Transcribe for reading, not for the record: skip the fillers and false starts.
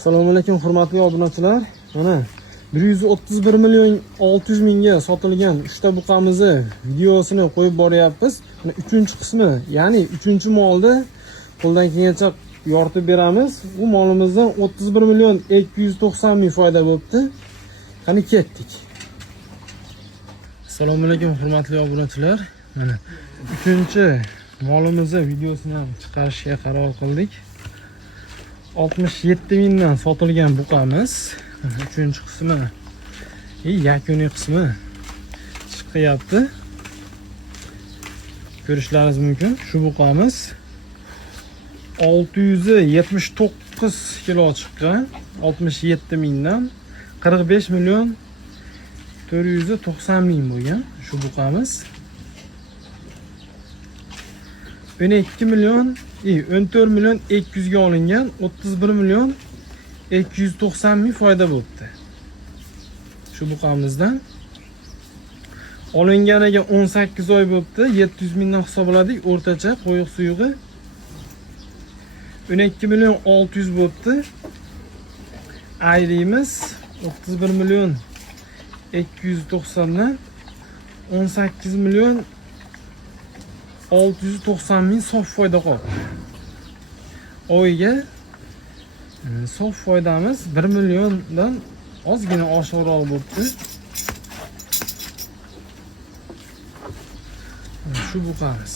Assalomu alaykum hurmatli obunachilar. Mana 131 million 600 mingga sotilgan uchta buqamizni videosini qo'yib boryapmiz. Mana 3-qismi, ya'ni 3-molni qo'ldan kelgancha yoritib beramiz. Bu molimizdan 31 million 290 ming foyda bo'libdi. Qani ketdik. Assalomu alaykum hurmatli obunachilar. Mana 3-molimizni videosini ham chiqarishga qaror qildik. 67 mingdan sotilgan buqamiz. 3-qismi, yakuniy qismi chiqyapti. Ko'rishlaringiz mumkin. Shu buqamiz 679 kilo chiqqan. 67 mingdan 45 million 490 ming bo'lgan shu buqamiz. 12 million 14 million 200 ga olingan, 31 million 290 ming foyda bo'libdi. Shu buqamizdan olinganiga 18 oy bo'libdi. 700 mingdan hisobladik o'rtacha qo'yiq suyug'i. 12 million 600 bo'libdi. Ayrimiz 31 million 290 dan 18 million 690 ming sof foyda qoldi. Oyga sof foydamiz 1 milliondan ozgina oshiqroq bo'libdi. Shu buqamiz.